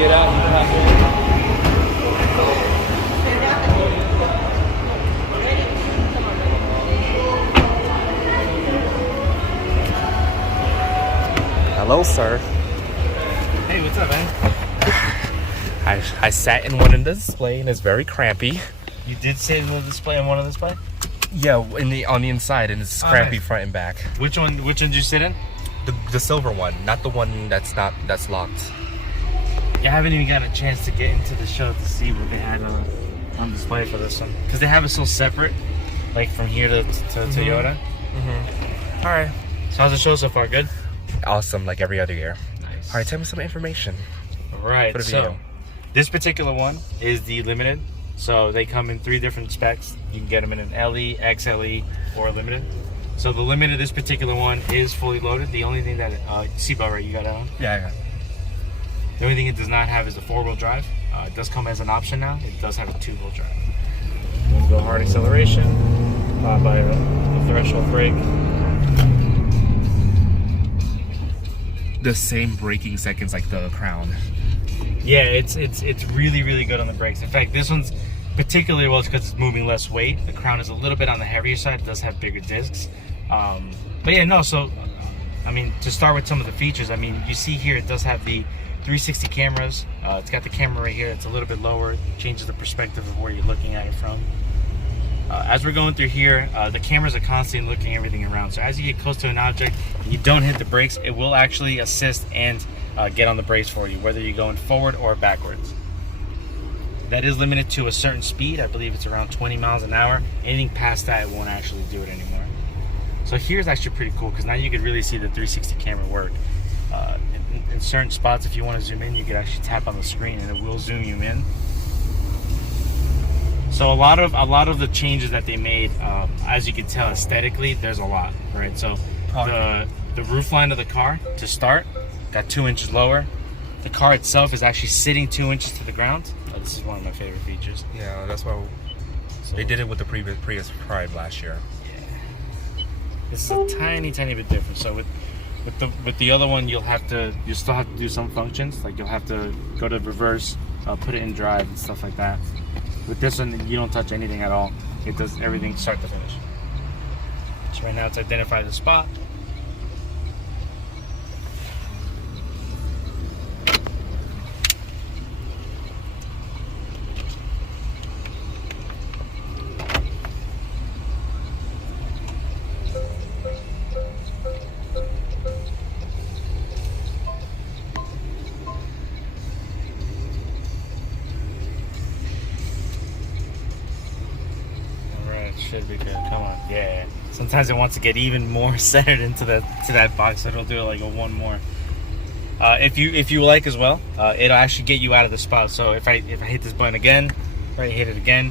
get out, you tap in. Hello, sir. Hey, what's up, man? I sat in one in the display and it's very crampy. You did sit in the display on one of the display? Yeah, on the inside, and it's crampy nice. front and back. Which one did you sit in? The silver one, not the one that's locked. Yeah, I haven't even gotten a chance to get into the show to see what they had on display for this one, because they have it so separate, like from here to Toyota. Mm-hmm. All right. So how's the show so far? Good. Awesome, like every other year. Nice. All right, tell me some information. All right. For the so video. this particular one is the limited. So they come in 3 different specs. You can get them in an LE, XLE, or limited. So the limited, this particular one, is fully loaded. The only thing that seatbelt, right? You got that on? Yeah, I got it. The only thing it does not have is a 4-wheel drive. It does come as an option now. It does have a 2-wheel drive. We'll go hard acceleration, followed by a threshold brake. The same braking seconds like the Crown. Yeah, it's really, really good on the brakes. In fact, this one's particularly well because it's moving less weight. The Crown is a little bit on the heavier side. It does have bigger discs. But yeah, no, so, I mean, to start with some of the features, I mean, you see here it does have the 360 cameras. It's got the camera right here. It's a little bit lower. It changes the perspective of where you're looking at it from. As we're going through here, the cameras are constantly looking everything around. So as you get close to an object, you don't hit the brakes, it will actually assist and get on the brakes for you, whether you're going forward or backwards. That is limited to a certain speed. I believe it's around 20 miles an hour. Anything past that, it won't actually do it anymore. So here's actually pretty cool because now you can really see the 360 camera work. In certain spots, if you want to zoom in, you can actually tap on the screen and it will zoom you in. So a lot of the changes that they made, as you can tell aesthetically, there's a lot, right? So the roof line of the car to start got 2 inches lower. The car itself is actually sitting 2 inches to the ground. This is one of my favorite features. Yeah, that's why they did it with the Prius Prime last year. Yeah. This is a tiny bit different. So with the other one, you still have to do some functions. Like you'll have to go to reverse, put it in drive and stuff like that. With this one, you don't touch anything at all. It does everything start to finish. So right now it's identified the spot. Should be good. Come on. Yeah. Sometimes it wants to get even more centered into that box, so it'll do it like a one more. If you like as well, it'll actually get you out of the spot. So if I hit this button again, right, hit it again.